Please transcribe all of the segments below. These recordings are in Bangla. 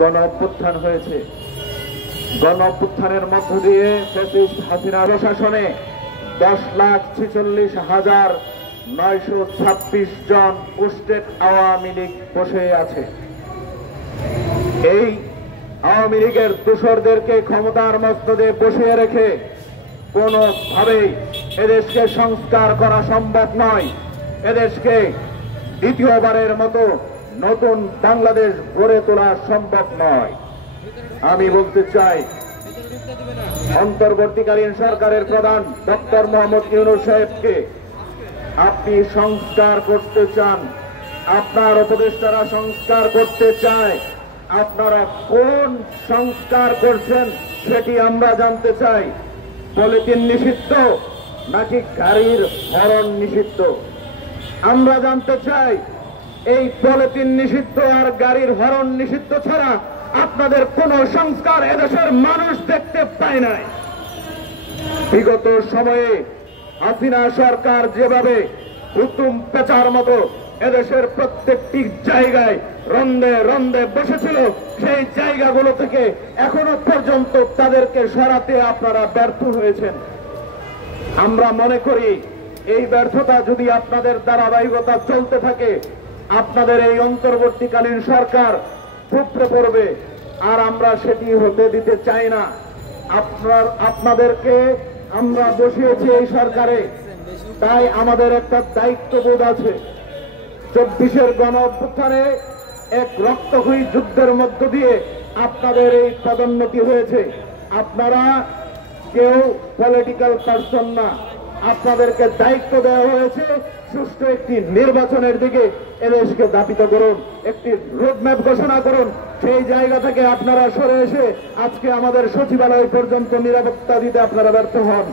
গণ অভ্যুত্থান হয়েছে। গণ অভ্যুত্থানের মধ্য দিয়ে ফ্যাসিস্ট হাসিনা প্রশাসনে 10,46,926 জন পোস্টেড আওয়ামী লীগ বসে আছে। এই আওয়ামী লীগের দোসরদেরকে ক্ষমতার মস্তদে বসিয়ে রেখে কোনোভাবেই এদেশকে সংস্কার করা সম্ভব নয়। এদেশকে দ্বিতীয়বারের মতো নতুন বাংলাদেশ গড়ে তোলা সম্ভব নয়। আমি বলতে চাই, অন্তর্বর্তীকালীন সরকারের প্রধান ডক্টর মোহাম্মদ ইউনূস সাহেবকে আপনি সংস্কার করতে চান, আপনার উপদেষ্টারা সংস্কার করতে চায়। আপনারা কোন সংস্কার করছেন সেটি আমরা জানতে চাই। পলিথিন নিষিদ্ধ নাকি গাড়ির হরন নিষিদ্ধ আমরা জানতে চাই। এই পলিথিন নিষিদ্ধ আর গাড়ির হরন নিষিদ্ধ ছাড়া আপনাদের কোন সংস্কার এদেশের মানুষ দেখতে পায় নাই। বিগত সময়ে হাসিনা সরকার যেভাবে হুতুম পেঁচার মতো এদেশের প্রত্যেকটি জায়গায় রন্দে রন্দে বসেছিল, সেই জায়গাগুলো থেকে এখনো পর্যন্ত তাদেরকে সরাতে আপনারা ব্যর্থ হয়েছেন। আমরা মনে করি এই ব্যর্থতা যদি আপনাদের ধারাবাহিকতা চলতে থাকে, আপনাদের এই অন্তর্বর্তীকালীন সরকার উপড়ে পড়বে, আর আমরা সেটি হতে দিতে চাই না। আপনাদেরকে আমরা বসিয়েছি এই সরকারে, তাই আমাদের একটা দায়িত্ববোধ আছে। 24-এর গণ অভ্যুত্থানে এক রক্তক্ষয়ী যুদ্ধের মধ্য দিয়ে আপনাদের এই পদোন্নতি হয়েছে। আপনারা কেউ পলিটিক্যাল পারসন না, আপনাদেরকে দায়িত্ব দেওয়া হয়েছে সুষ্ঠু একটি নির্বাচনের দিকে এদেশকে ধাবিত করুন, একটি রোডম্যাপ ঘোষণা করুন। সেই জায়গা থেকে আপনারা সরে এসে আজকে আমাদের সচিবালয় পর্যন্ত নিরাপত্তা দিতে আপনারা ব্যর্থ হন।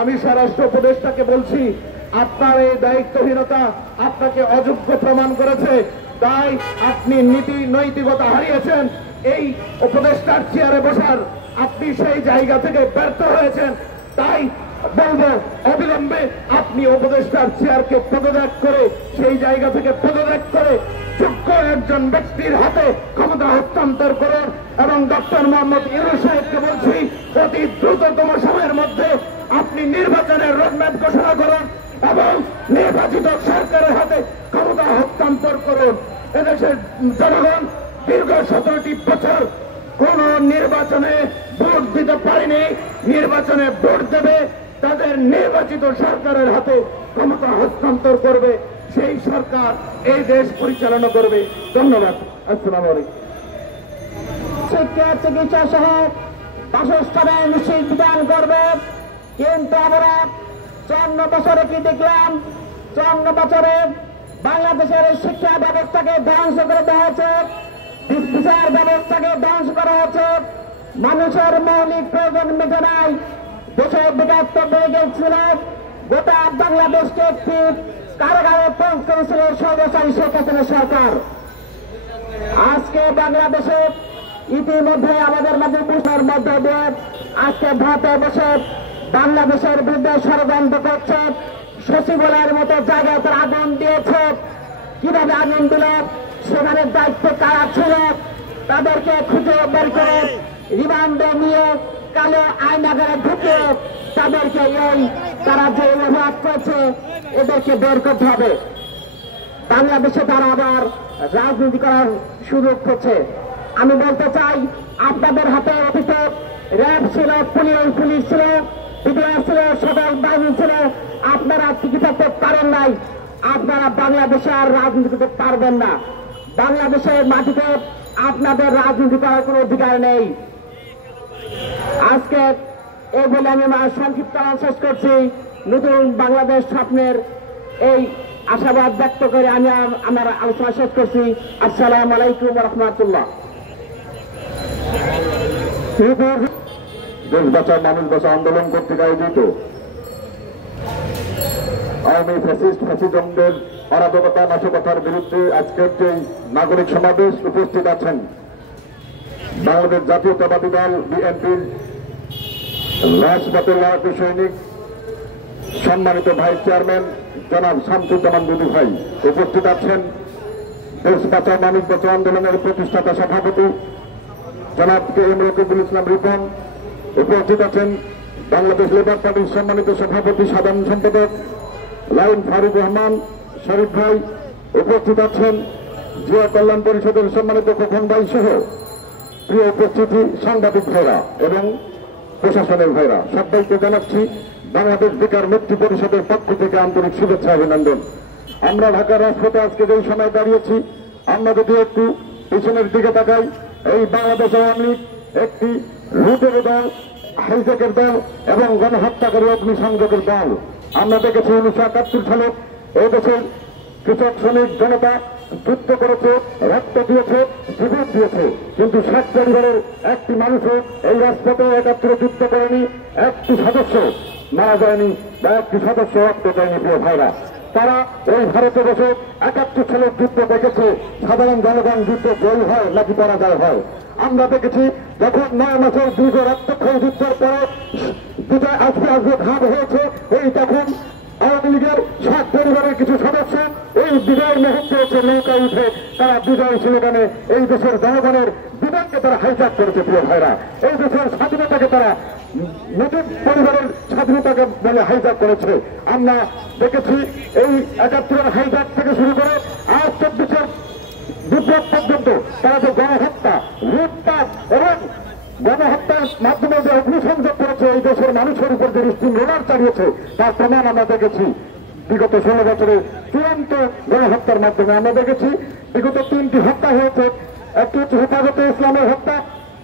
আমি স্বরাষ্ট্র উপদেষ্টাকে বলছি, আপনার এই দায়িত্বহীনতা আপনাকে অযোগ্য প্রমাণ করেছে, তাই আপনি নীতি নৈতিকতা হারিয়েছেন। এই উপদেষ্টার চেয়ারে বসার আপনি সেই জায়গা থেকে ব্যর্থ হয়েছেন। তাই বলবো, অবিলম্বে আপনি উপদেষ্টার চেয়ারকে পদত্যাগ করে সেই জায়গা থেকে পদত্যাগ করে যোগ্য একজন ব্যক্তির হাতে ক্ষমতা হস্তান্তর করুন। এবং ডক্টর মোহাম্মদ ইউনূস সাহেবকে বলছি, অতি দ্রুততম সময়ের মধ্যে আপনি নির্বাচনের রোডম্যাপ ঘোষণা করুন এবং নির্বাচিত সরকারের হাতে ক্ষমতা হস্তান্তর করুন। এদেশের জনগণ দীর্ঘ 17টি বছর কোন নির্বাচনে ভোট দিতে পারেনি, নির্বাচনে ভোট দেবে, তাদের নির্বাচিত সরকারের হাতে ক্ষমতা হস্তান্তর করবে, সেই সরকার এই দেশ পরিচালনা করবে। ধন্যবাদ। আসসালামু আলাইকুম। শিক্ষা, চিকিৎসা সহ বাসস্থানের নিশ্চিত বিধান করবে, কিন্তু আমরা 54 বছরে কি দেখলাম? 54 বছরে বাংলাদেশের শিক্ষা ব্যবস্থাকে ধ্বংস করে দেওয়া হয়েছে, বিচার ব্যবস্থাকে ধ্বংস করা হচ্ছে, মানুষের মৌলিক প্রয়োজন মেটে নাই, দেশের বিকাশ বেড়ে গেছিল, গোটা বাংলাদেশকে একটি কারাগারে পৌঁছ করেছিল সর্বসায়ী শেখ হাসিনা সরকার। আজকে বাংলাদেশে ইতিমধ্যে আমাদের মাঝে বুঝার মধ্যে দিয়ে আজকে ভারতে বসে বাংলাদেশের বিরুদ্ধে ষড়যন্ত্র করছে। সচিবালয়ের মতো জায়গায় তারা আগুন দিয়েছে। কিভাবে আগুন দিল, সেখানে দায়িত্ব কারা ছিল, তাদেরকে খুঁজে বের করে রিমান্ডে নিয়ে কালো আয়নাগারে ঢুকে তাদেরকে তারা যে অপরাধ করেছে এদেরকে বের করতে হবে। বাংলাদেশে তারা আবার রাজনীতি করার সুযোগ করছে। আমি বলতে চাই, আপনাদের হাতে অতীত র্যাব ছিল, পুলিশ ছিল, বিডিআর ছিল, সদর বাহিনী ছিল, আপনারা টিকে থাকতে পারেন নাই। আপনারা বাংলাদেশে আর রাজনীতি করতে পারবেন না। বাংলাদেশের মাটিতে আপনাদের রাজনীতি করার কোনো অধিকার নেই। আজকে এই বলে আমি আমার সংক্ষিপ্ত শেষ করছি। নতুন বাংলাদেশ স্বপ্নের এই আশাবাদ ব্যক্ত করে আমি আমার আলোচনা শেষ করছি। আসসালামু আলাইকুম ওয়া রাহমাতুল্লাহ। দেশ বাঁচাও মানুষ বাঁচাও আন্দোলন কর্তৃক আয়োজিত আওয়ামী ফ্যাসিজমদের অরাজকতা নাশকতার বিরুদ্ধে আজকের যে নাগরিক সমাবেশ উপস্থিত আছেন বাংলাদেশ জাতীয়তাবাদী দল বিএনপির লাশবাতের লড়াকু সৈনিক সম্মানিত ভাইস চেয়ারম্যান জনাব শামসুজ্জামান দুদু ভাই, উপস্থিত আছেন দেশ বাঁচাও মানুষ বাঁচাও আন্দোলনের প্রতিষ্ঠাতা সভাপতি জনাব কে এম রকিবুল ইসলাম রিপন। উপস্থিত আছেন বাংলাদেশ লেবার পার্টির সম্মানিত সভাপতি সাধারণ সম্পাদক লাইন ফারুক রহমান শরীফ ভাই। উপস্থিত আছেন জিয়া কল্যাণ পরিষদের সম্মানিত খোকন ভাই সহ প্রিয় উপস্থিতি সাংবাদিক ভাইরা এবং প্রশাসনের ভাইরা, সবাইকে জানাচ্ছি বাংলাদেশ বেকার মুক্তি পরিষদের পক্ষ থেকে আন্তরিক শুভেচ্ছা অভিনন্দন। আমরা ঢাকার রাজপথে আজকে যেই সময় দাঁড়িয়েছি, আমরা যদি একটু পিছনের দিকে তাকাই, এই বাংলাদেশ আওয়ামী লীগ একটি লুটের দল, হাইজ্যাকের দল এবং গণহত্যাকারী অগ্নিসংযোগের দল। আমরা দেখেছি 1971 সালে এই দেশের কৃষক শ্রমিক জনতা যুদ্ধ করেছে, রক্ত দিয়েছে, জীবন দিয়েছে, কিন্তু শেখ পরিবারের একটি মানুষও এই রাজপথে 71 যুদ্ধ করেনি, একটি সদস্য মারা যায়নি বা একটি সদস্য রক্ত দেয়নি। প্রিয় ভাইরা, তারা এই ভারতে বসে 71 সালের যুদ্ধ দেখেছে, সাধারণ জনগণ যুদ্ধ জয় হয় নাকি পরাজয় হয়। আমরা দেখেছি যখন 9 মাসের দীর্ঘ রক্তক্ষয়ী যুদ্ধের পরে বিজয় আসবে ভাব হয়েছে, এই তখন আওয়ামী লীগের শেখ পরিবারের কিছু সদস্য এই বিজয়ের মুহূর্তে এসে নৌকায় উঠে তারা বিজয় স্লোগানে এই দেশের জনগণের বিজয়কে তারা হাইজ্যাক করেছে। প্রিয় ভাইরা, এই দেশের স্বাধীনতাকে তারা নতুন পরিবারের স্বাধীনতাকে বলে হাইজ্যাক করেছে। আমরা দেখেছি এই 71 হাইজ্যাক থেকে শুরু করে আজ 24 বিপ্লব পর্যন্ত তারা যে গণহত্যা, লুটপাট এবং গণহত্যার মাধ্যমে যে অগ্নিসংযোগ করেছে, এই দেশের মানুষের উপর যে স্টিম রোলার চালিয়েছে, তার প্রমাণ আমরা দেখেছি বিগত 16 বছরে চূড়ান্ত গণহত্যার মাধ্যমে। আমরা দেখেছি বিগত 3টি হত্যা হয়েছে, একটি হচ্ছে হেফাজতে ইসলামের হত্যা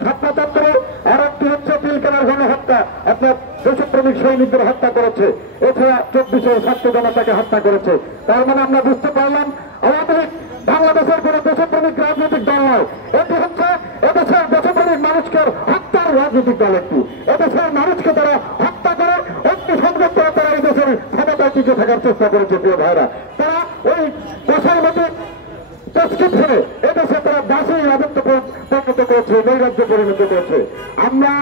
৭৭, আর একটি হচ্ছে পিলখানার গণহত্যা, আপনার দেশপ্রেমিক সৈনিকদের হত্যা করেছে, এছাড়া 24-এ ছাত্র জনতাকে হত্যা করেছে। তার মানে আমরা বুঝতে পারলাম আওয়ামী লীগ বাংলাদেশের কোন দেশপ্রেমিক রাজনৈতিক দল নয়, এটি হচ্ছে এদেশের দেশপ্রেমিক মানুষকে হত্যার রাজনৈতিক দল। একটি এদেশের মানুষকে তারা হত্যা করে অগ্নিসংযোগ করে তারা এই দেশের ক্ষমতায় টিকে থাকার চেষ্টা করেছে। প্রিয় ভাইরা, তারা ওই দেশের মতো প্রেসক্রিপশনে এদেশে তারা দাসী রাজত্ব পরিণত করেছে, নৈরাজ্য পরিণত করেছে। আমরা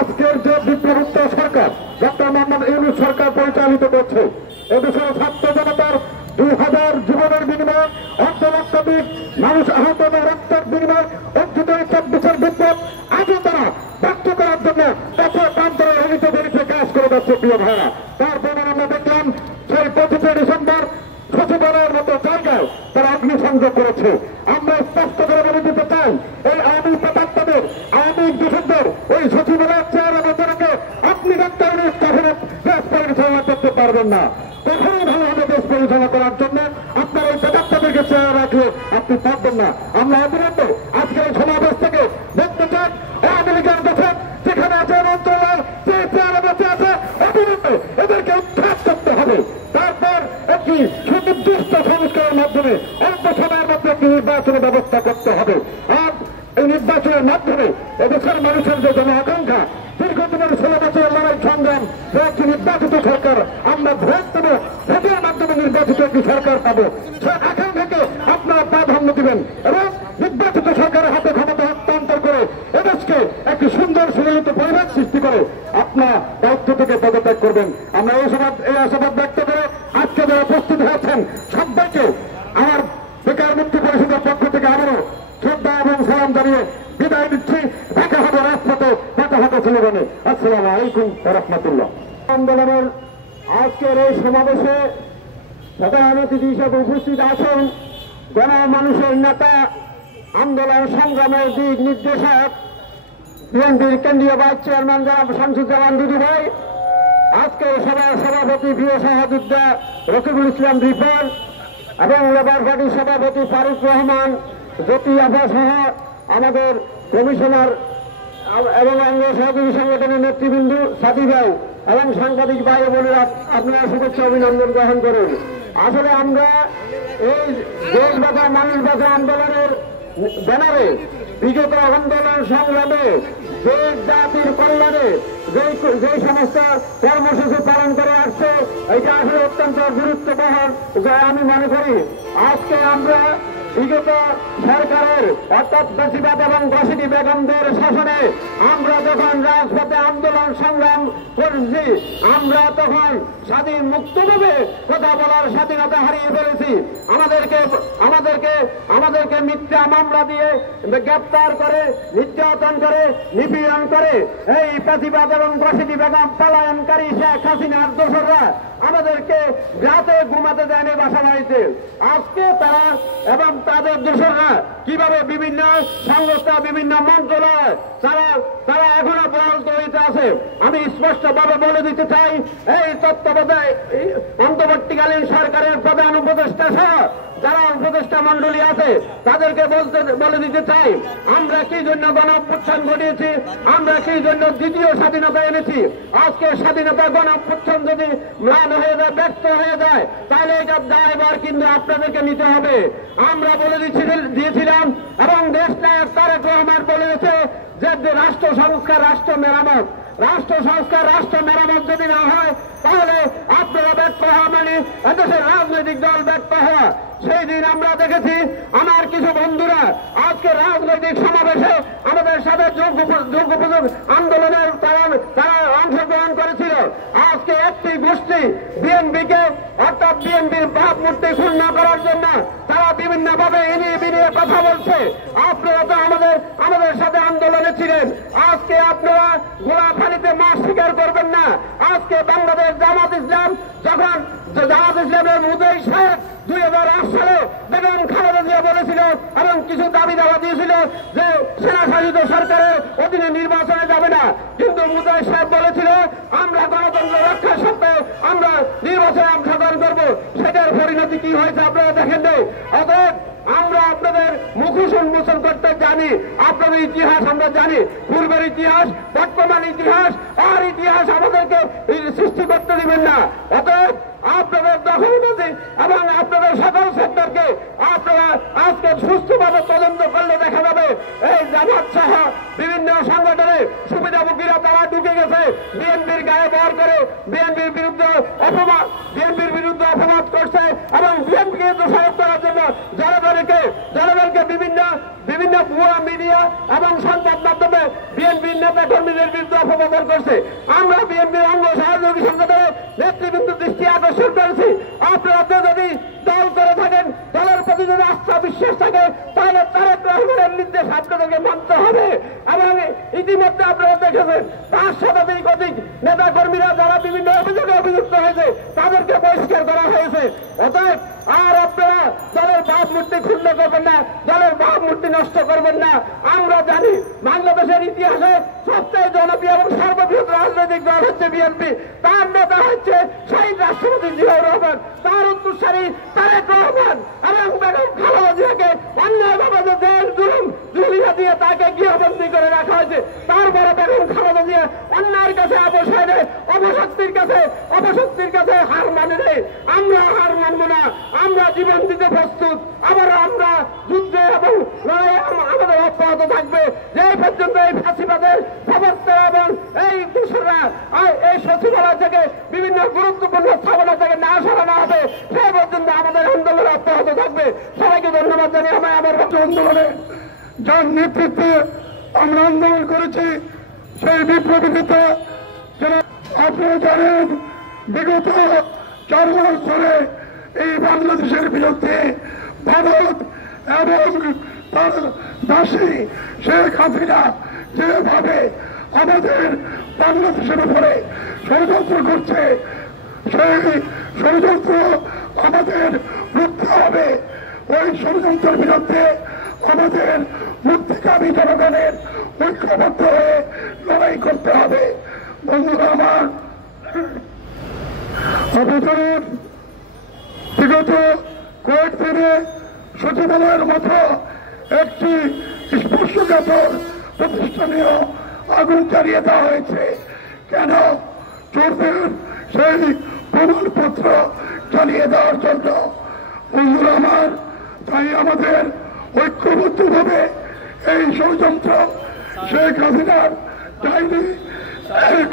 আজকের যে বিপ্লবোত্তর সরকার ডক্টর মোহাম্মদ ইউনূস সরকার পরিচালিত করছে, এদেশের ছাত্র জনতার 2000 জীবনের বিনিময়ে অর্ধলক্ষাধিক মানুষ আহত এবং রক্তের বিনিময়ে অর্জিত 24-এর বিপ্লব আজও তারা ব্যক্ত করার জন্য পথে প্রান্তরে অনিত গণিতে কাজ করে যাচ্ছে। প্রিয় ভাইরা, তারপর আমরা দেখলাম সেই 25 ডিসেম্বর সচিবালয়ের মতো জায়গায় তারা অগ্নিসংযোগ করেছে। আমরা স্পষ্ট করে বলে দিতে চাই, এই আওয়ামী প্রতাত্তাদের, আওয়ামী দূষকদের ওই সচিবালয়ের চেয়ারে বছরকে আপনি ডক্টর ইউনূস কখনো দেশ পরিচালনা করতে পারবেন না। কখনোই ভালোভাবে দেশ পরিচালনা করার জন্য আপনার ওই প্রতাত্তাদেরকে চেয়ারে রাখলে আপনি পারবেন না। আমরা অবিরত আজকের এই সমাবেশ থেকে দেখতে চাই আওয়ামী লীগের দেশে যেখানে আছে অঞ্চলের যে চেয়ারে বসে আছে, অবিরত এদেরকে উৎখাত করতে হবে। তারপর একটি সুনির্দিষ্ট সংস্কারের মাধ্যমে অল্প সময়ের মধ্যে একটি নির্বাচনের ব্যবস্থা করতে হবে। আর এই নির্বাচনের মাধ্যমে এদেশের মানুষের যে জন আকাঙ্ক্ষা, দীর্ঘদিনের 16 বছরের লড়াই সংগ্রাম, যে একটি নির্বাচিত সরকার আমরা ভোট দেব, ভোটের মাধ্যমে নির্বাচিত একটি সরকার পাবো, সেই আকাঙ্ক্ষাকে আপনারা প্রাধান্য দিবেন এবং নির্বাচিত সরকারের হাতে ক্ষমতা হস্তান্তর করে এদেশকে একটি সুন্দর সুললিত পরিবেশ সৃষ্টি করে আপনারা দায়িত্ব থেকে পদত্যাগ করবেন। আমরা এই আশাবাদ ব্যক্ত করে আজকে যারা উপস্থিত হয়েছেন সবাইকে আমার বেকার মুক্তি পরিষদের পক্ষ থেকে আবারও শ্রদ্ধা এবং সালাম জানিয়ে বিদায় দিচ্ছি। দেখা হবে রাজপথে, দেখা হবে স্লোগানে। আসসালামু আলাইকুম ওয়া রাহমাতুল্লাহ। আন্দোলনের আজকের এই সমাবেশে প্রধান অতিথি হিসেবে উপস্থিত আছেন মানুষের নেতা, আন্দোলন সংগ্রামের দিক নির্দেশক, বিএনপির কেন্দ্রীয় ভাইস চেয়ারম্যান জনাব শামসুজ্জামান দুদু ভাই, আজকের সভার সভাপতি প্রিয় সহযোদ্ধা রকিবুল ইসলাম রিপন এবং লেবার পার্টির সভাপতি ফারুক রহমান, জ্যোতি আভা সহ আমাদের কমিশনার এবং অঙ্গ সহযোগী সংগঠনের নেতৃবৃন্দ, সাথী ভাই এবং সাংবাদিক ভাই বোনেরা, আপনারা শুভেচ্ছা অভিনন্দন গ্রহণ করুন। আসলে আমরা এই দেশ বাঁচা মানুষ বাঁচা আন্দোলনের ব্যানারে বিগত আন্দোলন সংগ্রামে দেশ জাতির কল্যাণে যে সমস্ত কর্মসূচি পালন করে আসছে, এটা আসলে অত্যন্ত গুরুত্ববহ, যা আমি মনে করি আজকে আমরা বিগত সরকারের অর্থাৎ বেশিবাদ এবং বসিটি বেগমদের শাসনে আমরা যখন রাজপথে আন্দোলন সংগ্রাম করেছি, আমরা তখন স্বাধীন মুক্তভাবে কথা বলার স্বাধীনতা হারিয়ে ফেলেছি। আমাদেরকে মিথ্যা মামলা দিয়ে গ্রেপ্তার করে, নির্যাতন করে, নিপীড়ন করে এই বেশিবাদ এবং বসিটি বেগম পলায়নকারী শেখ হাসিনার দোসররা আমাদেরকে রাতে ঘুমাতে দেয়নি বাসা বাড়িতে। আজকে তারা এবং তাদের দোসররা কিভাবে বিভিন্ন সংস্থা, বিভিন্ন মন্ত্রণালয় তারা এখনো প্রহরিত আছে। আমি স্পষ্টভাবে বলে দিতে চাই, এই তত্ত্বাবধায়ক অন্তর্বর্তীকালীন সরকারের প্রধান উপদেষ্টা সহ যারা উপদেষ্টা মন্ডলী আছে তাদেরকে বলে দিতে চাই, আমরা কি জন্য গণ অভ্যুত্থান ঘটিয়েছি, আমরা কি জন্য দ্বিতীয় স্বাধীনতা এনেছি। আজকে স্বাধীনতা গণ অভ্যুত্থান যদি ম্লান হয়ে যায়, ব্যর্থ হয়ে যায়, তাহলে এটার দায়ভার কিন্তু আপনাদেরকে নিতে হবে। আমরা বলে দিয়েছিলাম এবং দেশ নায়ক তারেক রহমান বলেছে যে রাষ্ট্র সংস্কার, রাষ্ট্র মেরামত, রাষ্ট্র সংস্কার, রাষ্ট্র মেরামত যদি না হয় তাহলে আপনারা ব্যর্থ হওয়া মানে এদেশের রাজনৈতিক দল ব্যর্থ হওয়া। সেই দিন আমরা দেখেছি আমার কিছু বন্ধুরা আজকে রাজনৈতিক সমাবেশে আমাদের সাথে যোগ্য আন্দোলনের তারা অংশগ্রহণ করেছিল। আজকে একটি গোষ্ঠী বিএনপিকে অর্থাৎ বিএনপির ভাবমূর্তি ক্ষুণ্ণ করার জন্য তারা বিভিন্নভাবে এনিয়ে বিনিয়ে কথা বলছে। আপনারা তো আমাদের সাথে আন্দোলনে ছিলেন, আজকে আপনারা গোলাখালিতে মাছ স্বীকার করবেন না। আজকে বাংলাদেশ জামাত ইসলাম যখন জামাত ইসলামের মুজাহিদ সাহেব 2008 সালে বেগম খালেদা জিয়া বলেছিল এবং কিছু দাবি দাওয়া দিয়েছিল যে সেনা শাসিত সরকারের অধীনে নির্বাচনে যাবে না, কিন্তু মুজাহিদ সাহেব বলেছিল আমরা গণতন্ত্র রক্ষার সত্ত্বেও আমরা নির্বাচনে অংশগ্রহণ করব। সেটার পরিণতি কি হয়েছে আপনারা দেখেন নাই। অতএব আমরা আপনাদের মুখোশ উন্মোচন করতে জানি, আপনাদের ইতিহাস আমরা জানি, পূর্বের ইতিহাস, বর্তমান ইতিহাস আর ইতিহাস আমাদেরকে সৃষ্টি করতে দিবেন না। অতএব আপনাদের দখলবাজি এবং আপনাদের সকল সেক্টরকে আপনারা আজকে সুস্থভাবে তদন্ত করলে দেখা যাবে এই জামাত সহ বিভিন্ন সংগঠনে সুবিধাভোগীরা তারা ঢুকে গেছে, বিএনপির গায়ে বর করে বিএনপির বিরুদ্ধে অপবাদ করছে এবং বিএনপিকে দোষারোপ করার জন্য জনগণকে বিভিন্ন ভুয়া মিডিয়া এবং সংবাদ মাধ্যমে বিএনপির নেতা কর্মীদের বিরুদ্ধে অপবাদ করছে। আমরা বিএনপির অঙ্গ সহযোগী সংগঠনের নেতৃবৃন্দ দৃষ্টি আকর্ষণ করেছি, আপনারা যদি দল করে থাকেন, দলের প্রতি যদি আস্থা বিশ্বাস থাকে, তাহলে তারেক রহমানের নির্দেশ আপনাদেরকে মানতে হবে। এবং ইতিমধ্যে আপনারা দেখেছেন 5 শতাধিক অধিক নেতা কর্মীরা যারা বিভিন্ন অভিযোগে অভিযুক্ত হয়েছে তাদেরকে বহিষ্কার করা হয়েছে। অতএব আর আপনারা দলের ভাবমূর্তি ক্ষুণ্ণ করবেন না, দলের ভাবমূর্তি নষ্ট করবেন না। আমরা জানি বাংলাদেশের ইতিহাসে সবচেয়ে জনপ্রিয় এবং সর্ববৃহৎ রাজনৈতিক দল হচ্ছে বিএনপি, তার নেতা হচ্ছে শহীদ রাষ্ট্রপতি জিয়াউর রহমান, তার উত্তরসূরি তারেক রহমান এবং বেগম খালেদা জিয়াকে অন্যায়ভাবে যে জেল জুলিয়া দিয়ে তাকে গৃহবন্দী করে রাখা হয়েছে, তারপরে বেগম খালেদা জিয়া অন্যায়ের কাছে আপোষ হয় নাই, অপশক্তির কাছে হার মানে নেই। আমরা হার মানব না, আমরা জীবন দিতে প্রস্তুত, আবার আমরা যুদ্ধে এবং লড়াই আমাদের অব্যাহত থাকবে যে পর্যন্ত এই ফাঁসিবাদের প্রবর্তক এবং এই দোষরা এই সচিবালয় থেকে বিভিন্ন গুরুত্বপূর্ণ স্থাপনা থেকে না সরানো হবে সে পর্যন্ত আমাদের আন্দোলন অব্যাহত থাকবে। সবাইকে ধন্যবাদ জানিয়ে আমার আন্দোলনে যার নেতৃত্বে আমরা আন্দোলন করেছি সেই বিপ্লবী নেতা যারা আপনারা জানেন বিগত 4 মাস ধরে এই বাংলাদেশের বিরুদ্ধে ভারত এবং তার দাসী শেখ হাসিনা যেভাবে আমাদের বাংলাদেশের উপরে ষড়যন্ত্র করছে, সেই ষড়যন্ত্র আমাদের রুখতে হবে। ওই ষড়যন্ত্রের বিরুদ্ধে আমাদের মুক্তিকামী জনগণের ঐক্যবদ্ধ হয়ে লড়াই করতে হবে। বন্ধুরা আমার, অবতরণ বিগত কয়েকদিনে সচিবালয়ের মতো একটি স্পর্শকাতর প্রতিষ্ঠানীয় আগুন জ্বালিয়ে দেওয়া হয়েছে। কেন? চোরদের সেই প্রমাণপত্র জ্বালিয়ে দেওয়ার জন্য। বন্ধুরা আমার, তাই আমাদের ঐক্যবদ্ধভাবে এই ষড়যন্ত্র শেখ হাসিনার ডাইনি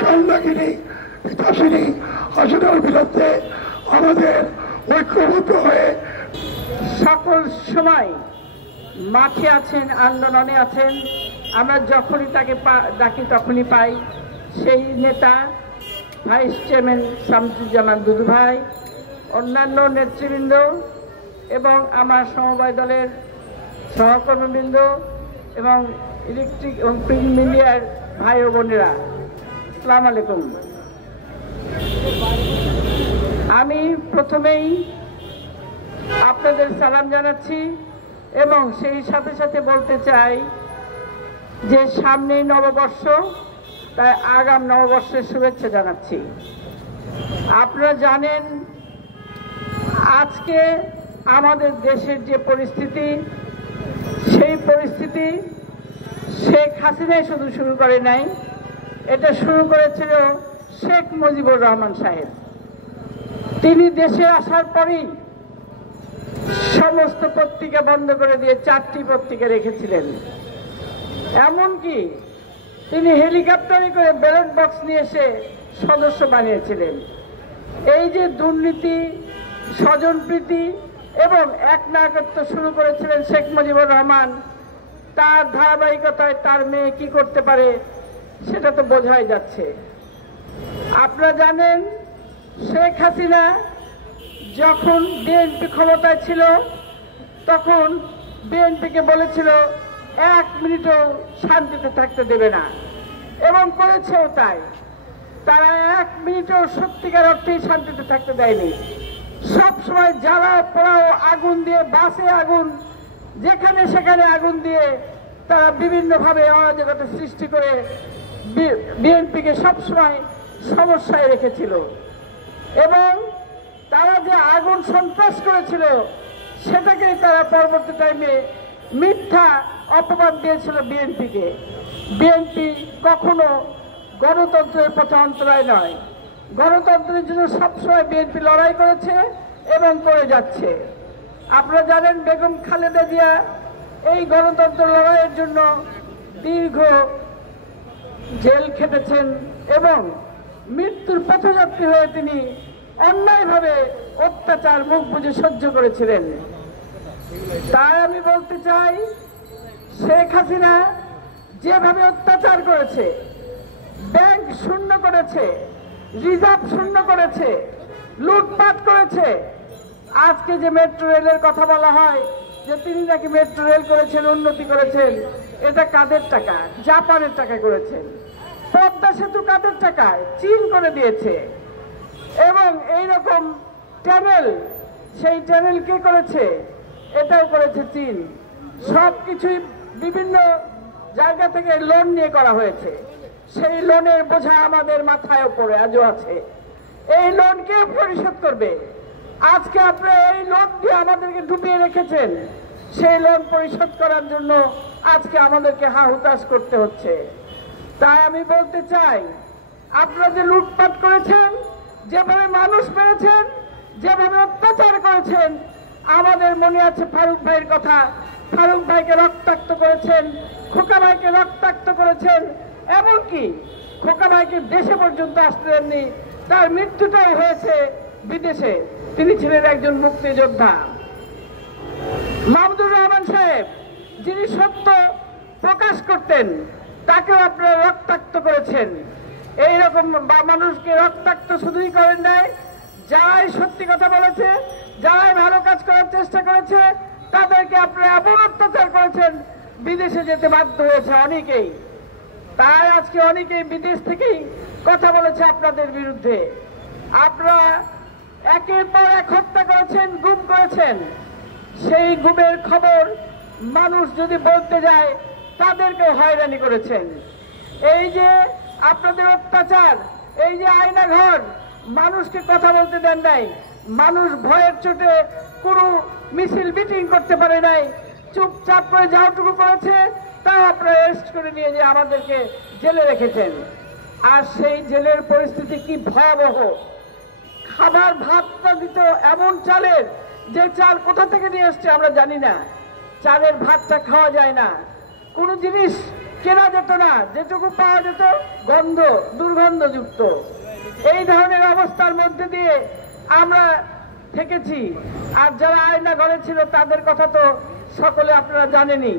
কান্দাগিনী পিতাসিনী হাসিনার বিরুদ্ধে আমাদের ঐক্যবদ্ধ হয়ে সকল সময় মাঠে আছেন, আন্দোলনে আছেন। আমরা যখনই তাকে ডাকি তখনই পাই। সেই নেতা ভাইস চেয়ারম্যান শামসুজ্জামান দুদু ভাই, অন্যান্য নেতৃবৃন্দ এবং আমার সমবায় দলের সহকর্মীবৃন্দ এবং ইলেকট্রিক এবং প্রিন্ট মিডিয়ার ভাই ও বোনেরা, আসসালামু আলাইকুম। আমি প্রথমেই আপনাদের সালাম জানাচ্ছি এবং সেই সাথে সাথে বলতে চাই যে সামনেই নববর্ষ, তাই আগাম নববর্ষের শুভেচ্ছা জানাচ্ছি। আপনারা জানেন আজকে আমাদের দেশের যে পরিস্থিতি, সেই পরিস্থিতি শেখ হাসিনাই শুধু শুরু করে নাই, এটা শুরু করেছিল শেখ মুজিবুর রহমান সাহেব। তিনি দেশে আসার পরেই সমস্ত পত্রিকা বন্ধ করে দিয়ে 4টি পত্রিকা রেখেছিলেন। এমনকি তিনি হেলিকপ্টারে করে ব্যালট বক্স নিয়ে এসে সদস্য বানিয়েছিলেন। এই যে দুর্নীতি, স্বজনপ্রীতি এবং একনায়কত্ব শুরু করেছিলেন শেখ মুজিবুর রহমান, তার ধারাবাহিকতায় তার মেয়ে কি করতে পারে সেটা তো বোঝাই যাচ্ছে। আপনারা জানেন শেখ হাসিনা যখন বিএনপি ক্ষমতায় ছিল তখন বিএনপিকে বলেছিল 1 মিনিটও শান্তিতে থাকতে দেবে না, এবং করেছেও তাই। তারা 1 মিনিটও সত্যিকার অর্থেই শান্তিতে থাকতে দেয়নি। সবসময় জ্বালা পোড়াও আগুন দিয়ে, বাসে আগুন, যেখানে সেখানে আগুন দিয়ে তারা বিভিন্নভাবে অরাজকতা সৃষ্টি করে বিএনপিকে সবসময় সমস্যায় রেখেছিল। এবং তারা যে আগুন সন্ত্রাস করেছিল সেটাকে তারা পরবর্তী টাইমে মিথ্যা অপবাদ দিয়েছিল বিএনপিকে। বিএনপি কখনো গণতন্ত্রের পথে অন্তরায় নয়, গণতন্ত্রের জন্য সবসময় বিএনপি লড়াই করেছে এবং করে যাচ্ছে। আপনারা জানেন বেগম খালেদা জিয়া এই গণতন্ত্র লড়াইয়ের জন্য দীর্ঘ জেল খেটেছেন এবং মৃত্যুর পথযাত্রী হয়ে তিনি অন্যায়ভাবে অত্যাচার মুখ বুজে সহ্য করেছিলেন। তাই আমি বলতে চাই, শেখ হাসিনা যেভাবে অত্যাচার করেছে, ব্যাংক শূন্য করেছে, রিজার্ভ শূন্য করেছে, লুটপাট করেছে, আজকে যে মেট্রো রেলের কথা বলা হয় যে তিনি নাকি মেট্রো রেল করেছেন, উন্নতি করেছেন, এটা কাদের টাকা? জাপানের টাকা করেছেন। পদ্মা সেতু কাদের টাকায়? চীন করে দিয়েছে। এবং এইরকম টানেল, সেই টানেল কে করেছে? এটাও করেছে চীন। সব কিছুই বিভিন্ন জায়গা থেকে লোন নিয়ে করা হয়েছে। সেই লোনের বোঝা আমাদের মাথায় উপরে আজও আছে। এই লোন কে পরিশোধ করবে? আজকে আপনারা এই লোন দিয়ে আমাদেরকে ডুবিয়ে রেখেছেন। সেই লোন পরিশোধ করার জন্য আজকে আমাদেরকে হাহুতাশ করতে হচ্ছে। তাই আমি বলতে চাই, আপনারা যে লুটপাট করেছেন, যেভাবে মানুষ মেরেছেন, যেভাবে অত্যাচার করেছেন, আমাদের মনে আছে ফারুক ভাইয়ের কথা। ফারুক ভাইকে রক্তাক্ত করেছেন, খোকা ভাইকে রক্তাক্ত করেছেন, এমনকি খোকা ভাইকে দেশে পর্যন্ত আসতে দেননি। তার মৃত্যুটাও হয়েছে বিদেশে। তিনি ছিলেন একজন মুক্তিযোদ্ধা। মাহমুদুর রহমান সাহেব, যিনি সত্য প্রকাশ করতেন, তাকেও আপনারা রক্তাক্ত করেছেন। এইরকম মানুষকে রক্তাক্ত শুধুই করেন নাই, যারাই সত্যি কথা বলেছে, যারাই ভালো কাজ করার চেষ্টা করেছে, তাদেরকে আপনারা এমন অত্যাচার করেছেন, বিদেশে যেতে বাধ্য হয়েছে অনেকেই। তাই আজকে অনেকেই বিদেশ থেকেই কথা বলেছে আপনাদের বিরুদ্ধে। আপনারা একের পর এক হত্যা করেছেন, গুম করেছেন। সেই গুমের খবর মানুষ যদি বলতে যায়, তাদেরকে হয়রানি করেছেন। এই যে আপনাদের অত্যাচার, এই যে আয়না ঘর, মানুষকে কথা বলতে দেন নাই, মানুষ ভয়ের চোটে কোনো মিছিল মিটিং করতে পারে নাই, চুপচাপ করে যাওটুকু করেছে তা আপনারা অ্যারেস্ট করে নিয়ে যে আমাদেরকে জেলে রেখেছেন। আর সেই জেলের পরিস্থিতি কি ভয়াবহ! খাবার ভাতটা দিত এমন চালের, যে চাল কোথা থেকে নিয়ে এসছে আমরা জানি না। চালের ভাতটা খাওয়া যায় না, কোনো জিনিস কেনা যেত না, যেটুকু পাওয়া যেত গন্ধ, দুর্গন্ধযুক্ত। এই ধরনের অবস্থার মধ্যে দিয়ে আমরা থেকেছি। আর যারা আয়না ঘরে ছিল তাদের কথা তো সকলে আপনারা জানেনই।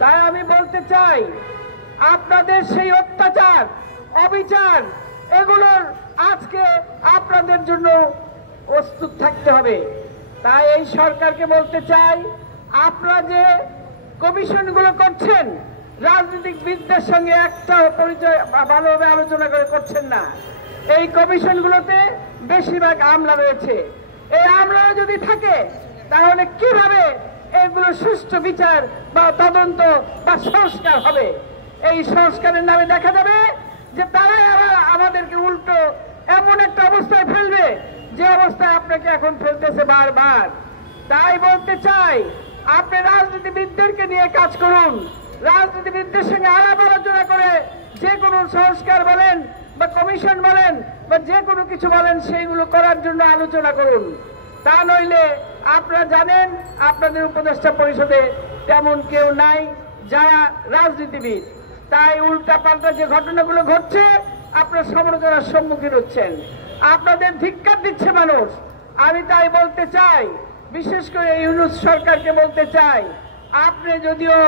তাই আমি বলতে চাই, আপনাদের সেই অত্যাচার, অবিচার, এগুলোর আজকে আপনাদের জন্য প্রস্তুত থাকতে হবে। তাই এই সরকারকে বলতে চাই, আপনারা যে কমিশনগুলো করছেন, রাজনীতিবিদদের সঙ্গে একটা পরিচয় ভালোভাবে আলোচনা করে করছেন না। এই কমিশনগুলোতে বেশিরভাগ আমলা রয়েছে। এই আমলা যদি থাকে তাহলে কিভাবে এগুলো সুষ্ঠু বিচার বা তদন্ত বা সংস্কার হবে? এই সংস্কারের নামে দেখা যাবে যে তারাই আবার আমাদেরকে উল্টো এমন একটা অবস্থায় ফেলবে যে অবস্থায় আপনাকে এখন ফেলতেছে বারবার। তাই বলতে চাই, আপনি রাজনীতিবিদদেরকে নিয়ে কাজ করুন, রাজনীতিবিদদের সঙ্গে আলাপ আলোচনা করে যে কোনো সংস্কার বলেন বা কমিশন বলেন বা যে কোনো কিছু বলেন সেইগুলো করার জন্য আলোচনা করুন। তা নইলে আপনারা জানেন আপনাদের উপদেষ্টা পরিষদে তেমন কেউ নাই যারা রাজনীতিবিদ। তাই উল্টা পাল্টা যে ঘটনাগুলো ঘটছে আপনারা সমালোচনার সম্মুখীন হচ্ছেন, আপনাদের ধিক্কার দিচ্ছে মানুষ। আমি তাই বলতে চাই, বিশেষ করে ইউনূস সরকারকে বলতে চাই, আপনি যদিও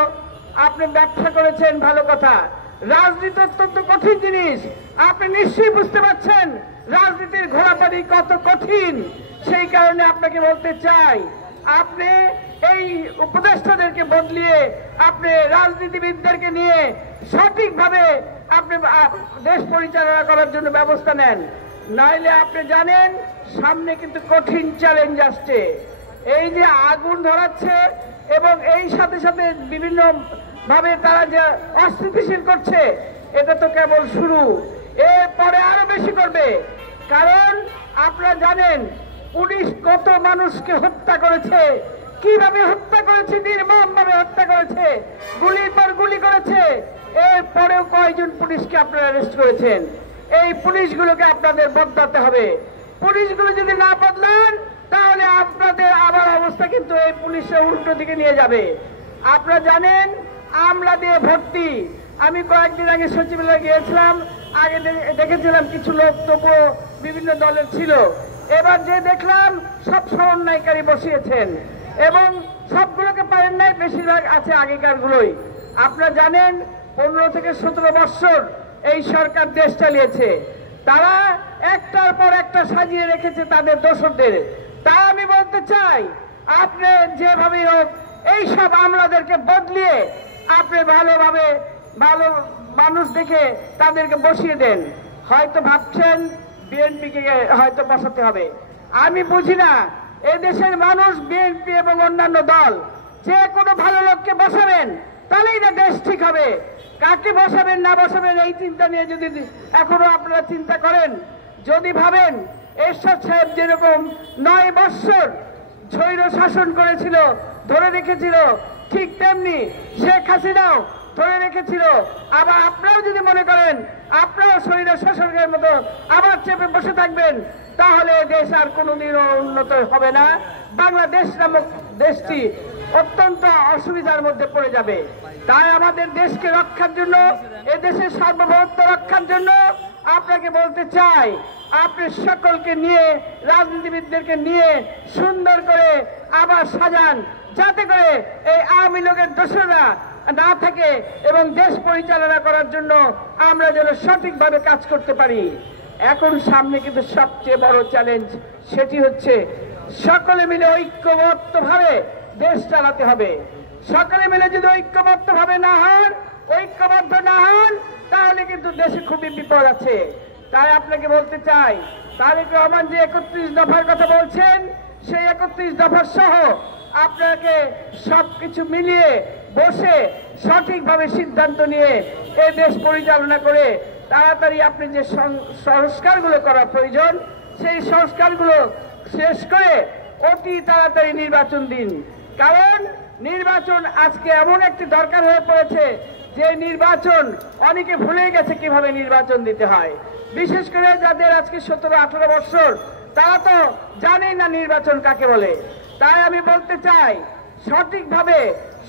আপনি ব্যবসা করেছেন ভালো কথা, রাজনীতি অত্যন্ত কঠিন জিনিস। আপনি নিশ্চয়ই বুঝতে পারছেন রাজনীতির ঘোরাপানি কত কঠিন। সেই কারণে আপনাকে বলতে চাই, আপনি এই উপদেষ্টাদেরকে বদলিয়ে আপনি রাজনীতিবিদদেরকে নিয়ে সঠিকভাবে আপনি দেশ পরিচালনা করার জন্য ব্যবস্থা নেন। নাইলে আপনি জানেন সামনে কিন্তু কঠিন চ্যালেঞ্জ আসছে। এই যে আগুন ধরাচ্ছে এবং এই সাথে সাথে বিভিন্ন ভাবে তারা যে অস্থিতিশীল করছে, এটা তো কেবল শুরু, এরপরে আরো বেশি করবে। কারণ আপনারা জানেন পুলিশ কত মানুষকে হত্যা করেছে, কিভাবে হত্যা করেছে, নির্মমভাবে হত্যা করেছে, গুলির পর গুলি করেছে। এরপরেও কয়জন পুলিশকে আপনারা অ্যারেস্ট করেছেন? এই পুলিশগুলোকে আপনাদের বদলাতে হবে। পুলিশগুলো যদি না বদলান তাহলে আপনাদের আবার অবস্থা কিন্তু এই পুলিশের উল্টো দিকে নিয়ে যাবে। আপনারা জানেন আমলা দিয়ে ভর্তি। আমি কয়েকদিন আগে সচিবালয়ে গিয়েছিলাম, আগে দেখেছিলাম কিছু লোক তবুও বিভিন্ন দলের ছিল। এবার যে দেখলাম সব সমন্বয়কারী বসিয়েছেন এবং সবগুলোকে পারেন নাই, বেশিরভাগ আছে আগেকার গুলোই। আপনারা জানেন 15 থেকে 17 বছর এই সরকার দেশ চালিয়েছে, তারা একটার পর একটা সাজিয়ে রেখেছে তাদের দোসরদের। তাই আমি বলতে চাই, আপনি যেভাবে হোক এই সব আমলাদেরকে বদলিয়ে আপনি ভালোভাবে ভালো মানুষ দেখে তাদেরকে বসিয়ে দেন। হয়তো ভাবছেন বিএনপিকে হয়তো বসাতে হবে, আমি বুঝি না। এদেশের মানুষ বিএনপি এবং অন্যান্য দল যে কোনো ভালো লোককে বসাবেন তাহলেই না দেশ ঠিক হবে। কাকে বসাবেন না বসাবেন এই চিন্তা নিয়ে যদি এখনো আপনারা চিন্তা করেন, যদি ভাবেন এরশাদ সাহেব যেরকম 9 বৎসর স্বৈর শাসন করেছিল, ধরে রেখেছিল, ঠিক তেমনি শেখ হাসিনাও ধরে রেখেছিল। আবার আপনারাও যদি মনে করেন আপনারাও স্বৈর শাসকের মতো আবার চেপে বসে থাকবেন, তাহলে দেশ আর কোনোদিনও উন্নত হবে না। বাংলাদেশ নামক দেশটি অত্যন্ত অসুবিধার মধ্যে পড়ে যাবে। তাই আমাদের দেশকে রক্ষার জন্য, এদেশের সার্বভৌমত্ব রক্ষার জন্য আপনাকে বলতে চাই, আপনি সকলকে নিয়ে, রাজনীতিবিদদেরকে নিয়ে সুন্দর করে আবার সাজান, যাতে করে এই আওয়ামী লীগের দোসররা না থাকে এবং দেশ পরিচালনা করার জন্য আমরা যেন সঠিকভাবে কাজ করতে পারি। এখন সামনে কিন্তু সবচেয়ে বড় চ্যালেঞ্জ, সেটি হচ্ছে সকলে মিলে ঐক্যবদ্ধভাবে দেশ চালাতে হবে। সকলে মিলে যদি ঐক্যবদ্ধভাবে না হন, ঐক্যবদ্ধ না হন, তাহলে কিন্তু দেশে খুবই বিপদ আছে। তাই আপনাকে বলতে চাই, তারেক রহমান যে 31 দফার কথা বলছেন, সেই 31 দফা সহ আপনাকে সবকিছু মিলিয়ে বসে সঠিকভাবে সিদ্ধান্ত নিয়ে এই দেশ পরিচালনা করে তাড়াতাড়ি আপনি যে সংস্কারগুলো করা প্রয়োজন, সেই সংস্কারগুলো শেষ করে অতি তাড়াতাড়ি নির্বাচন দিন। কারণ নির্বাচন আজকে এমন একটি দরকার হয়ে পড়েছে যে নির্বাচন অনেকে ভুলে গেছে কিভাবে নির্বাচন দিতে হয়। বিশেষ করে যাদের আজকে 17-18 বছর, তারা তো জানেই না নির্বাচন কাকে বলে। তাই আমি বলতে চাই, সঠিকভাবে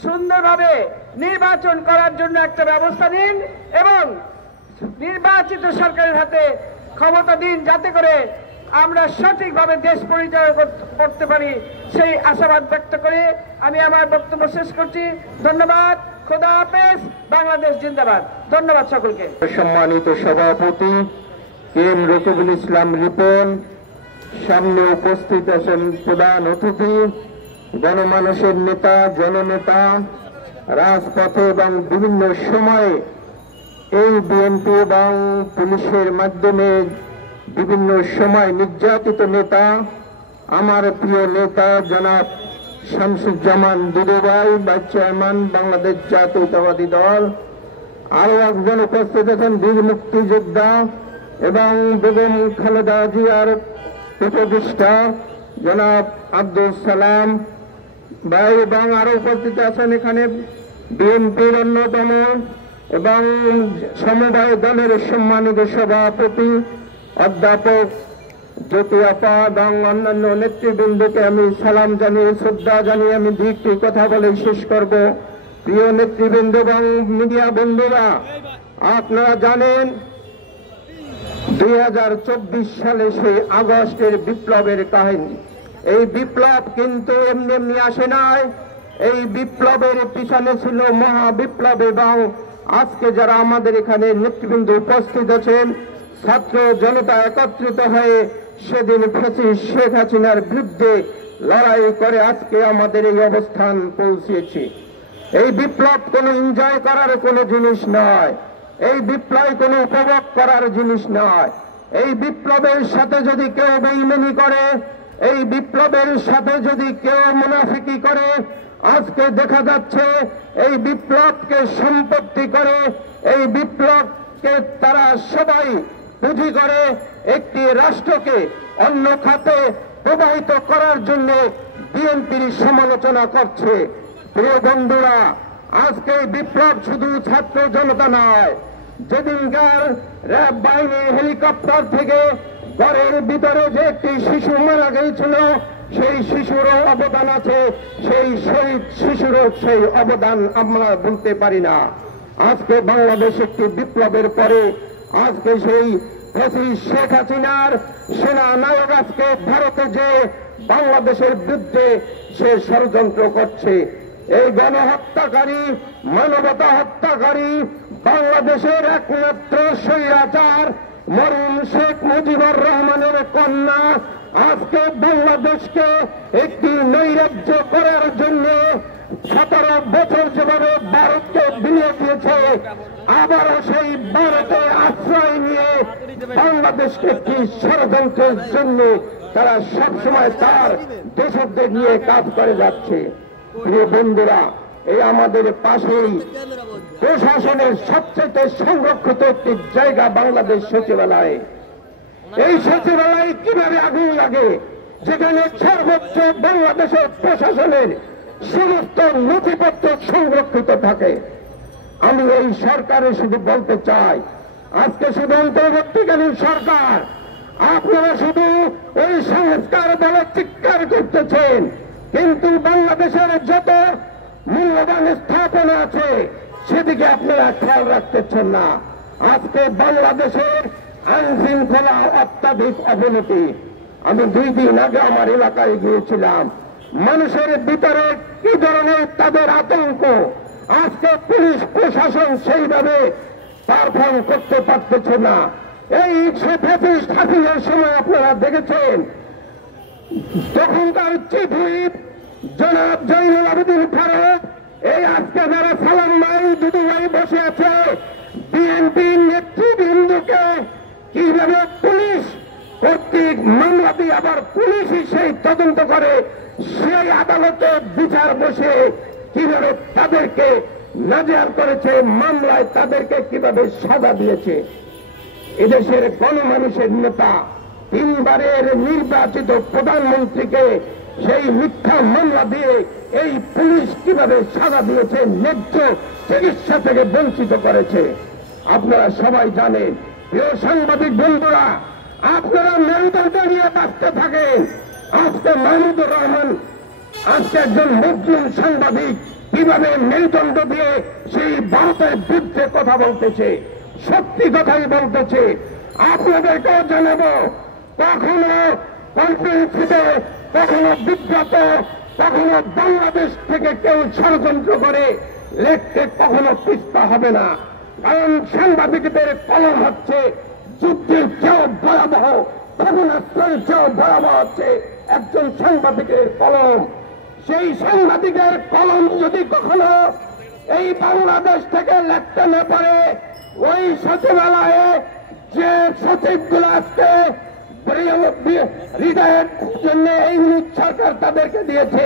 সুন্দরভাবে নির্বাচন করার জন্য একটা ব্যবস্থা নিন এবং নির্বাচিত সরকারের হাতে ক্ষমতা দিন, যাতে করে আমরা সঠিকভাবে দেশ পরিচালনা করতে পারি, সেই আশাবাদ ব্যক্ত করে আমি আমার বক্তব্য শেষ করছি। ধন্যবাদ। খোদা হাফেজ। বাংলাদেশ জিন্দাবাদ। ধন্যবাদ সকলকে। সম্মানিত সভাপতি এম রকিবুল ইসলাম রিপন, সামনে উপস্থিত আছেন প্রধান অতিথি, গণমানুষের নেতা, জননেতা, রাজপথে এবং বিভিন্ন সময়ে এই বিএনপি এবং পুলিশের মাধ্যমে বিভিন্ন সময় নির্যাতিত নেতা, আমার প্রিয় নেতা জনাব শামসুজ্জামান দুদুভাই, ভাইস চেয়ারম্যান বাংলাদেশ জাতীয়তাবাদী দল। আরো একজন উপস্থিত আছেন বীর মুক্তিযোদ্ধা এবং বেগম খালেদা জিয়ার উপদেষ্টা জনাব আব্দুল সালাম ভাই, এবং আরো উপস্থিত আছেন এখানে বিএনপির অন্যতম এবং সমবায় দলের সম্মানিত সভাপতি অধ্যাপক জ্যোতি আপা এবং অন্যান্য নেতৃবৃন্দকে আমি সালাম জানিয়ে, শ্রদ্ধা জানিয়ে আমি দুইটি কথা বলে শেষ করব। প্রিয় নেতৃবৃন্দ এবং মিডিয়া বন্ধুরা, আপনারা জানেন 2024 সালে সেই আগস্টের বিপ্লবের কাহিনী। এই বিপ্লব কিন্তু এমনি এমনি আসে নাই। এই বিপ্লবের পিছনে ছিল মহাবিপ্লব, এবং আজকে যারা আমাদের এখানে নেতৃবৃন্দ উপস্থিত আছেন, ছাত্র জনতা একত্রিত হয়ে সেদিন ফ্যাসিস্ট শেখ হাসিনার বিরুদ্ধে লড়াই করে আজকে আমাদের এই অবস্থান পৌঁছেছি। এই বিপ্লব কোনো এনজয় করার কোনো জিনিস নয়, এই বিপ্লব কোনো উপভোগ করার জিনিস নয়। এই বিপ্লবের সাথে যদি কেউ বেঈমানি করে, এই বিপ্লবের সাথে যদি কেউ মুনাফিকি করে, আজকে দেখা যাচ্ছে এই বিপ্লবকে সম্পত্তি করে, এই বিপ্লবকে তারা সবাই পুঁজি করে একটি রাষ্ট্রকে অন্য খাতে প্রবাহিত করার জন্য বিএনপির সমালোচনা করছে। প্রিয় বন্ধুরা, আজকে বিপ্লব শুধু ছাত্র জনতা নয়। যেদিনকার র্যাব বাহিনী হেলিকপ্টার থেকে ঘরের ভিতরে যে একটি শিশু মারা গিয়েছিল, সেই শিশুরও অবদান আছে, সেই শহীদ শিশুরও সেই অবদান আমরা বলতে পারি না। আজকে বাংলাদেশ একটি বিপ্লবের পরে আজকে সেই ফ্যাসিস্ট শেখ হাসিনার সেনা নায়ক আজকে ভারতে যে বাংলাদেশের বিরুদ্ধে সে ষড়যন্ত্র করছে। এই গণহত্যাকারী, মানবতা হত্যাকারী, বাংলাদেশের একমাত্র স্বৈরাচার মরহুম শেখ মুজিবুর রহমানের কন্যা আজকে বাংলাদেশকে একটি নৈরাজ্য করার জন্য 17 বছর যেভাবে ভারতকে বিলিয়ে দিয়েছে, আবারও সেই ভারতে আশ্রয় নিয়ে বাংলাদেশকে একটি ষড়যন্ত্রের জন্য তারা সবসময় তার দোষকদের নিয়ে কাজ করে যাচ্ছে। প্রিয় বন্ধুরা, এই আমাদের পাশেই প্রশাসনের সবচেয়ে সংরক্ষিত একটি জায়গা বাংলাদেশ সচিবালয়। এই সচিবালয় কিভাবে আগুন লাগে, যেখানে সর্বোচ্চ বাংলাদেশের প্রশাসনের সমস্ত নথিপত্র সংরক্ষিত থাকে। আমি এই সরকারে শুধু বলতে চাই, আজকে শুধু অন্তর্বর্তীকালীন সরকার, আপনারা শুধু ওই সংস্কার বলে চিৎকার করতেছেন, কিন্তু বাংলাদেশের যত মূল্যবান স্থাপনা আছে সেদিকে আপনারা খেয়াল রাখতেছেন না। আজকে বাংলাদেশের আইন শৃঙ্খলা অত্যাধিক অবনতি। আমি 2 দিন আগে আমার এলাকায় গিয়েছিলাম, মানুষের ভিতরে কি ধরনের তাদের আতঙ্ক, আজকে পুলিশ প্রশাসন সেইভাবে পারফর্ম করতে পারতেছে না। এই ফ্যাসিস্ট হাসিনার সময় আপনারা দেখেছেন, তখনকার চিফ হুইপ জনাব জয়নুল আবেদিন ফারুক, এই আজকে যারা সালাম ভাই, দুদু ভাই বসে আছে, বিএনপি নেতৃবৃন্দকে কিভাবে পুলিশ কর্তৃক মামলা দিয়ে আবার পুলিশই সেই তদন্ত করে, সেই আদালতে বিচার বসে কিভাবে তাদেরকে নাজেহাল করেছে, মামলায় তাদেরকে কিভাবে সাজা দিয়েছে। এদেশের গণমানুষের নেতা 3 বারের নির্বাচিত প্রধানমন্ত্রীকে সেই মিথ্যা মামলা দিয়ে এই পুলিশ কিভাবে সাজা দিয়েছে, ন্যায্য চিকিৎসা থেকে বঞ্চিত করেছে। আপনারা সবাই জানেন। প্রিয় সাংবাদিক বন্ধুরা, আপনারা মেরুদণ্ড নিয়ে বাঁচতে থাকেন। আজকে মাহমুদুর রহমান, আজকে একজন মুসলিম সাংবাদিক কিভাবে মেরুদণ্ড দিয়ে সেই ভারতের বিরুদ্ধে কথা বলতেছে, সত্যি কথাই বলতেছে। আপনাদেরকেও জানাবো, কখনো কনফারেন্সে, কখনো বিব্রত, কখনো বাংলাদেশ থেকে কেউ ষড়যন্ত্র করে লেখতে কখনো পিছপা হবে না। কারণ সাংবাদিকদের কলম হচ্ছে যুদ্ধের চেয়েও ভয়াবহ, ক্ষেপণাস্ত্রের চেয়েও ভয়াবহ হচ্ছে একজন সাংবাদিকের কলম। সেই সাংবাদিকের কলম যদি কখনো এই বাংলাদেশ থেকে লিখতে না পারে, ওই সচিবালয়ে যে সচিবগুলো আজকে রিটায়ার্ড জন্য এই সরকার তাদেরকে দিয়েছে,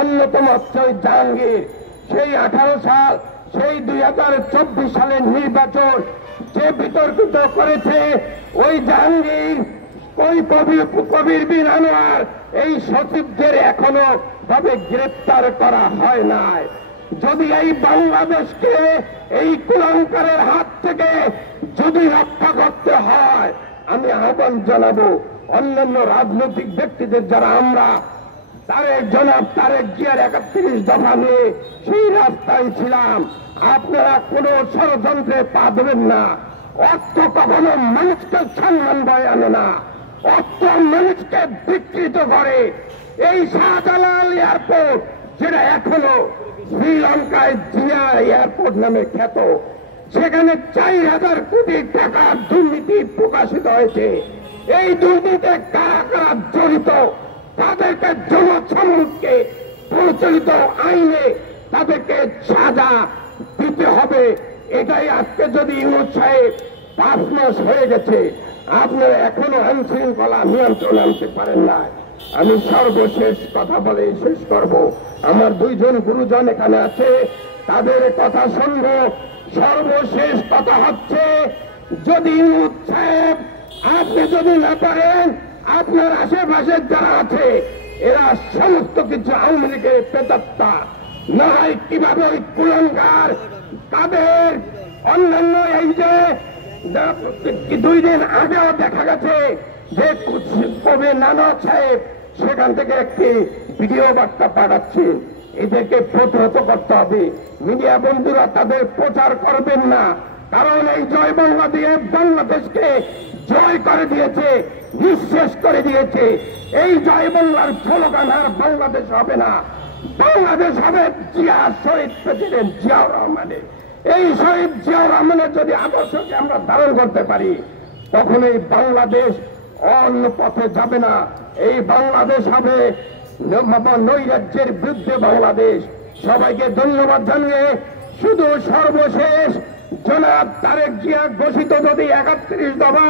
অন্যতম হচ্ছে ওই জাহাঙ্গীর। সেই 18 সাল, সেই 2024 সালের নির্বাচন যে বিতর্কিত করেছে ওই জাহাঙ্গীর, ওই কবির বিন আনোয়ার, এই সচিবদের এখনো ভাবে গ্রেপ্তার করা হয় নাই। যদি এই বাংলাদেশকে এই কুলাঙ্কারের হাত থেকে যদি রক্ষা করতে হয়, আমি আহ্বান জানাবো অন্যান্য রাজনৈতিক ব্যক্তিদের, যারা আমরা জনাব তারেক জিয়ার 31 দফা নিয়ে সেই রাস্তায় ছিলাম, আপনারা কোন ষড়যন্ত্রে পা দেবেন না। অর্থ কখনো মানুষকে সম্মান বয়ে আনে না, অর্থ মানুষকে বিকৃত করে। এই শাহজালাল এয়ারপোর্ট, যেটা এখনো শ্রীলঙ্কায় জিয়া এয়ারপোর্ট নামে খ্যাত, সেখানে 4000 কোটি টাকার দুর্নীতি প্রকাশিত হয়েছে। এই দুর্নীতিতে কারা কারা জড়িত তাদেরকে জনসম্মুখে প্রচলিত আইনে তাদেরকে সাজা দিতে হবে। এটাই আজকে যদি ইউনূস সাহেব 5 মাস হয়ে গেছে, আপনারা এখনো আইন শৃঙ্খলা নিয়ন্ত্রণে আনতে পারেন না। আমি সর্বশেষ কথা বলে শেষ করব। আমার 2 জন গুরুজন এখানে আছে, তাদের কথা শুনব। সর্বশেষ কথা হচ্ছে, যদি ইউনূস সাহেব আপনি যদি না পারেন, আপনার আশেপাশের যারা আছে এরা সমস্ত কিছু আওয়ামী লীগের প্রেতাত্মা, না হয় কিভাবে ওই কুলাঙ্গার তাদের অন্যান্য, এই যে 2 দিন আগেও দেখা গেছে যে কবি নানক সাহেব সেখান থেকে একটি ভিডিও বার্তা পাঠাচ্ছে, এদেরকে প্রতিহত করতে হবে। মিডিয়া বন্ধুরা তাদের প্রচার করবেন না, কারণ এই জয় বাংলা দিয়ে বাংলাদেশকে জয় করে দিয়েছে, নিঃশেষ করে দিয়েছে। এই জয় বাংলার স্লোগান আর বাংলাদেশ হবে না, বাংলাদেশ হবে জিয়া শহীদ প্রেসিডেন্ট জিয়াউর রহমানের। এই শহীদ জিয়াউর রহমানের যদি আদর্শকে আমরা ধারণ করতে পারি, তখন এই বাংলাদেশ অন্য পথে যাবে না। এই বাংলাদেশ হবে নৈরাজ্যের বিরুদ্ধে বাংলাদেশ। সবাইকে ধন্যবাদ জানিয়ে শুধু সর্বশেষ জনাব তারেক জিয়া ঘোষিত যদি 31 দফা,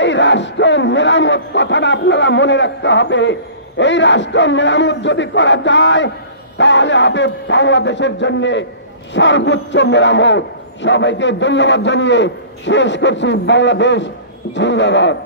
এই রাষ্ট্র মেরামত কথাটা আপনারা মনে রাখতে হবে। এই রাষ্ট্র মেরামত যদি করা যায়, তাহলে হবে বাংলাদেশের জন্য সর্বোচ্চ মেরামত। সবাইকে ধন্যবাদ জানিয়ে শেষ করছি। বাংলাদেশ জিন্দাবাদ।